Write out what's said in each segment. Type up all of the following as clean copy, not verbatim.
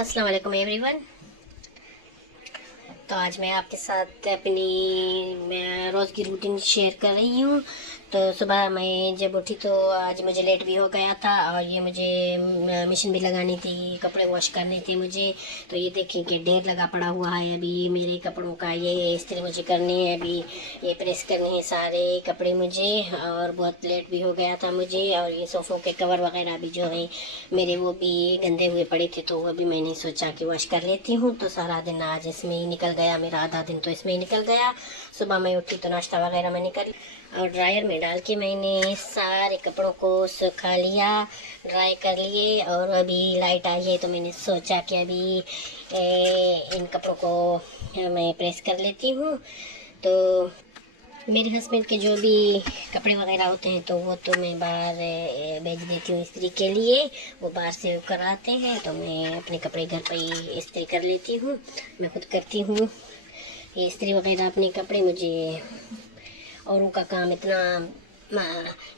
अस्सलाम वालेकुम एवरीवन। तो आज मैं आपके साथ अपनी मैं रोज़ की रूटीन शेयर कर रही हूँ। तो सुबह मैं जब उठी तो आज मुझे लेट भी हो गया था और ये मुझे मशीन भी लगानी थी, कपड़े वॉश करने थे मुझे। तो ये देखिए कि ढेर लगा पड़ा हुआ है अभी मेरे कपड़ों का। ये इस्त्री मुझे करनी है अभी, ये प्रेस करने हैं सारे कपड़े मुझे। और बहुत लेट भी हो गया था मुझे। और ये सोफ़ों के कवर वगैरह भी जो है मेरे वो भी गंदे हुए पड़े थे, तो वो भी मैंने सोचा कि वॉश कर लेती हूँ। तो सारा दिन आज इसमें ही निकल गया, मेरा आधा दिन तो इसमें ही निकल गया। सुबह मैं उठी तो नाश्ता वगैरह मैंने कर लिया और ड्रायर में डाल के मैंने सारे कपड़ों को सुखा लिया, ड्राई कर लिए। और अभी लाइट आई है तो मैंने सोचा कि अभी इन कपड़ों को मैं प्रेस कर लेती हूँ। तो मेरे हस्बैंड के जो भी कपड़े वगैरह होते हैं तो वो तो मैं बाहर भेज देती हूँ इस्त्री के लिए। वो बाहर से कर आते हैं तो मैं अपने कपड़े घर पर ही इस्त्री कर लेती हूँ, मैं खुद करती हूँ ये इस्त्री वगैरह अपने कपड़े। मुझे औरों का काम इतना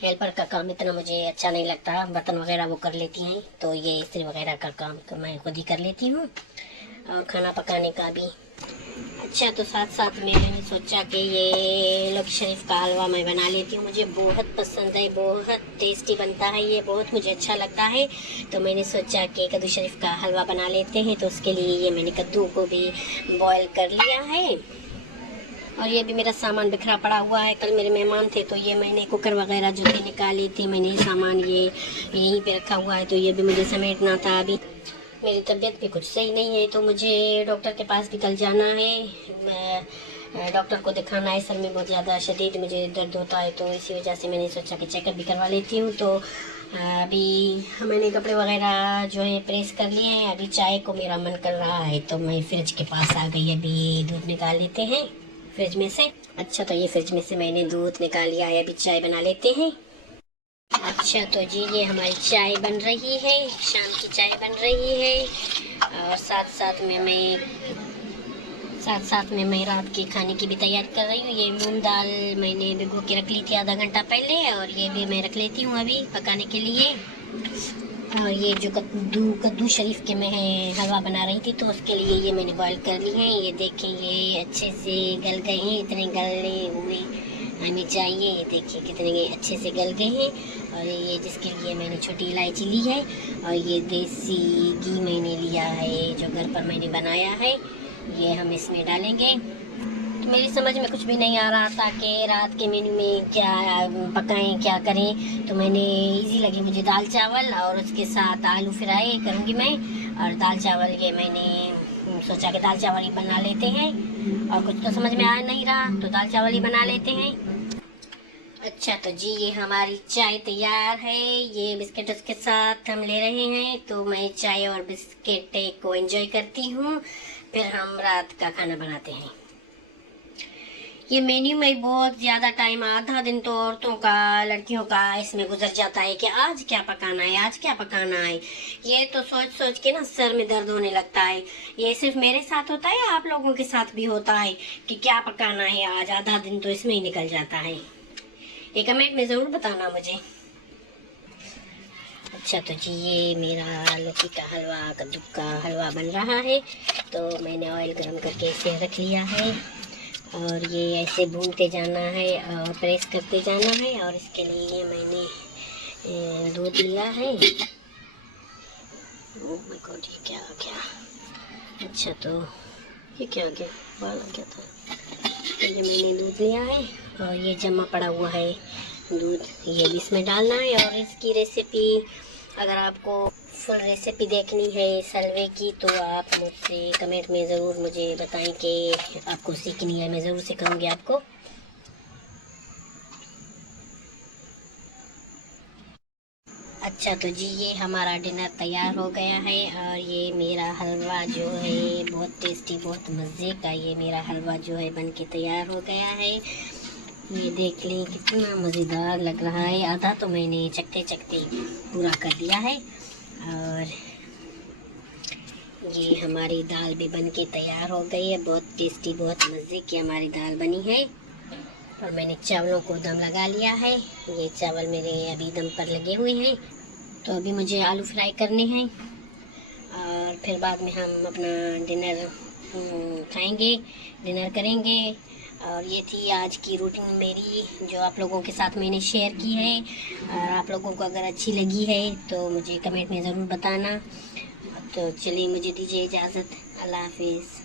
हेल्पर का काम इतना मुझे अच्छा नहीं लगता। बर्तन वगैरह वो कर लेती हैं, तो ये इस्त्री वगैरह का काम तो मैं खुद ही कर लेती हूँ, और खाना पकाने का भी। अच्छा, तो साथ साथ में मैंने सोचा कि ये लौकी शरीफ का हलवा मैं बना लेती हूँ। मुझे बहुत पसंद है, बहुत टेस्टी बनता है ये, बहुत मुझे अच्छा लगता है। तो मैंने सोचा कि कद्दू शरीफ का हलवा बना लेते हैं। तो उसके लिए ये मैंने कद्दू को भी बॉयल कर लिया है। और ये भी मेरा सामान बिखरा पड़ा हुआ है, कल मेरे मेहमान थे तो ये मैंने कुकर वगैरह जो थे निकाली थी मैंने, सामान ये यहीं पे रखा हुआ है तो ये भी मुझे समेटना था। अभी मेरी तबीयत भी कुछ सही नहीं है तो मुझे डॉक्टर के पास भी कल जाना है। डॉक्टर को दिखाना है, सर में बहुत ज़्यादा शदीद मुझे दर्द होता है, तो इसी वजह से मैंने सोचा कि चेकअप भी करवा लेती हूँ। तो अभी मैंने कपड़े वगैरह जो है प्रेस कर लिए हैं। अभी चाय को मेरा मन कर रहा है तो मैं फ्रिज के पास आ गई, अभी दूध निकाल लेते हैं फ्रिज में से। अच्छा, तो ये फ्रिज में से मैंने दूध निकाल लिया है, अभी चाय बना लेते हैं। अच्छा, तो जी ये हमारी चाय बन रही है, शाम की चाय बन रही है। और साथ में मैं रात के खाने की भी तैयारी कर रही हूँ। ये मूंग दाल मैंने भिगो के रख ली थी आधा घंटा पहले, और ये भी मैं रख लेती हूँ अभी पकाने के लिए। और ये जो कद्दू शरीफ के मैं हलवा बना रही थी तो उसके लिए ये मैंने बॉईल कर ली है। ये देखें ये अच्छे से गल गए हैं, इतने गले हुए हमें चाहिए। ये देखिए कितने अच्छे से गल गए हैं। और ये जिसके लिए मैंने छोटी इलायची ली है, और ये देसी घी मैंने लिया है जो घर पर मैंने बनाया है, ये हम इसमें डालेंगे। तो मेरी समझ में कुछ भी नहीं आ रहा था कि रात के मेन्यू में क्या पकाएं क्या करें। तो मैंने इजी लगी मुझे दाल चावल, और उसके साथ आलू फ्राई करूँगी मैं। और दाल चावल ये मैंने सोचा कि दाल चावल ही बना लेते हैं, और कुछ तो समझ में आ नहीं रहा तो दाल चावल ही बना लेते हैं। अच्छा, तो जी ये हमारी चाय तैयार है, ये बिस्किट उसके साथ हम ले रहे हैं। तो मैं चाय और बिस्किट को एंजॉय करती हूँ, फिर हम रात का खाना बनाते हैं। ये मेन्यू में बहुत ज़्यादा टाइम, आधा दिन तो औरतों का, लड़कियों का इसमें गुजर जाता है कि आज क्या पकाना है, आज क्या पकाना है। ये तो सोच सोच के ना सर में दर्द होने लगता है। ये सिर्फ मेरे साथ होता है या आप लोगों के साथ भी होता है कि क्या पकाना है आज? आधा दिन तो इसमें ही निकल जाता है। ये कमेंट में ज़रूर बताना मुझे। अच्छा, तो जी ये मेरा लौकी का हलवा, कद्दू का हलवा बन रहा है। तो मैंने ऑयल गर्म करके इसे रख लिया है, और ये ऐसे भूनते जाना है और प्रेस करते जाना है। और इसके लिए मैंने दूध लिया है। ओह माय गॉड, ये क्या आ गया? अच्छा, तो ये क्या आ गया? बाल आ गया था। तो ये मैंने दूध लिया है और ये जमा पड़ा हुआ है दूध, ये भी इसमें डालना है। और इसकी रेसिपी, अगर आपको फुल रेसिपी देखनी है इस हलवे की तो आप मुझसे कमेंट में ज़रूर मुझे बताएं कि आपको सीखनी है, मैं ज़रूर सिखाऊंगी आपको। अच्छा, तो जी ये हमारा डिनर तैयार हो गया है, और ये मेरा हलवा जो है बहुत टेस्टी, बहुत मज़े का ये मेरा हलवा जो है बन के तैयार हो गया है। ये देख लें कितना मज़ेदार लग रहा है। आधा तो मैंने चखते चखते पूरा कर दिया है। और ये हमारी दाल भी बन के तैयार हो गई है, बहुत टेस्टी, बहुत मज़े की हमारी दाल बनी है। और मैंने चावलों को दम लगा लिया है, ये चावल मेरे अभी दम पर लगे हुए हैं। तो अभी मुझे आलू फ्राई करने हैं, और फिर बाद में हम अपना डिनर खाएंगे, डिनर करेंगे। और ये थी आज की रूटीन मेरी, जो आप लोगों के साथ मैंने शेयर की है। और आप लोगों को अगर अच्छी लगी है तो मुझे कमेंट में ज़रूर बताना। तो चलिए, मुझे दीजिए इजाज़त। अल्लाह हाफिज़।